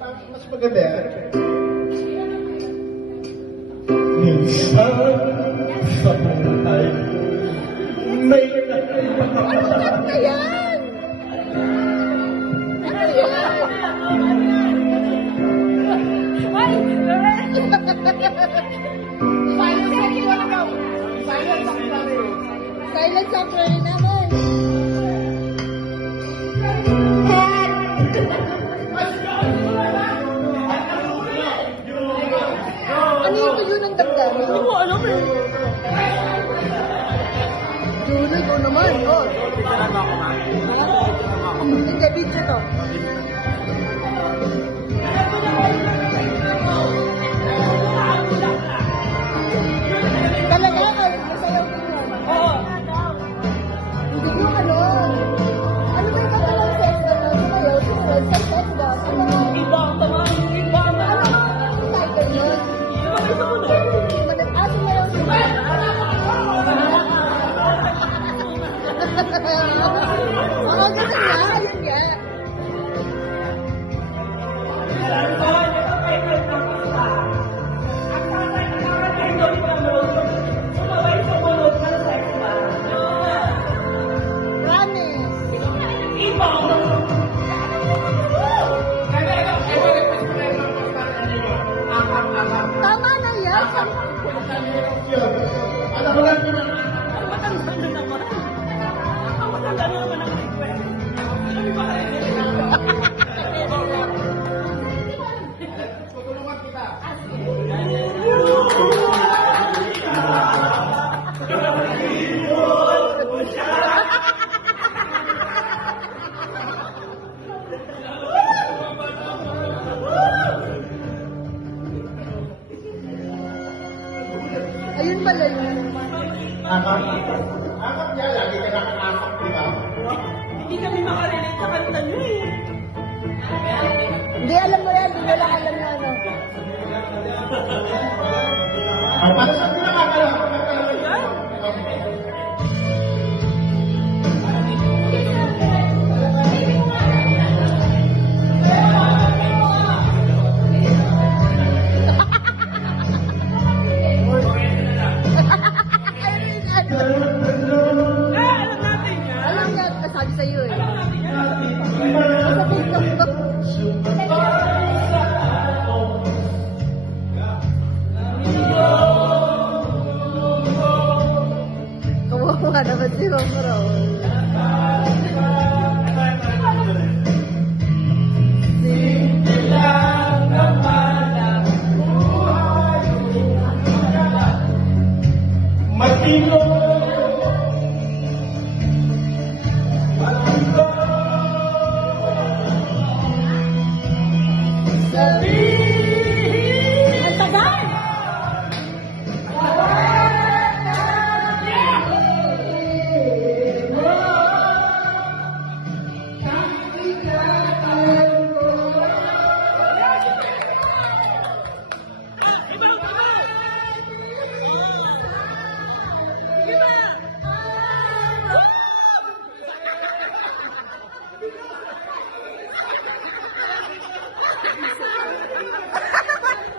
Mas maganda yan. Minsan sa buhay may Ano yan? Ano yan? Silent suffer naman. Ano yung tuyo ng damdamin? Hindi ko alam eh. Juno, ikaw naman. Oh. Hindi, video to. Talaga, masayaw din yun. Oo. Hindi ko ano. Ano ba yung katalang sex na sumayaw? Sumunod sa sex ba? Iba, tama. Iba, ano ang title yun? Sumayaw siya. Mga ganun nga, ayun nga. Tama na yan. Ano ba lang yun? Tutulungan kita. Ayun pala yun. Akap niya, lagi ka nakakakap, di ba? Hindi kami makarinig sa kanta niyo eh. Hindi, alam mo yan. Hindi nila alam na ano. Ay, para saan ko nakakala? Alam natin yan. Alam niya, sabi sa'yo eh. Kawawa naman si Ma'am Raul. Matino! Ang tagal!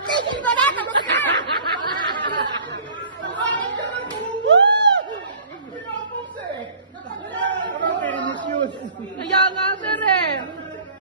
Tigil mo na!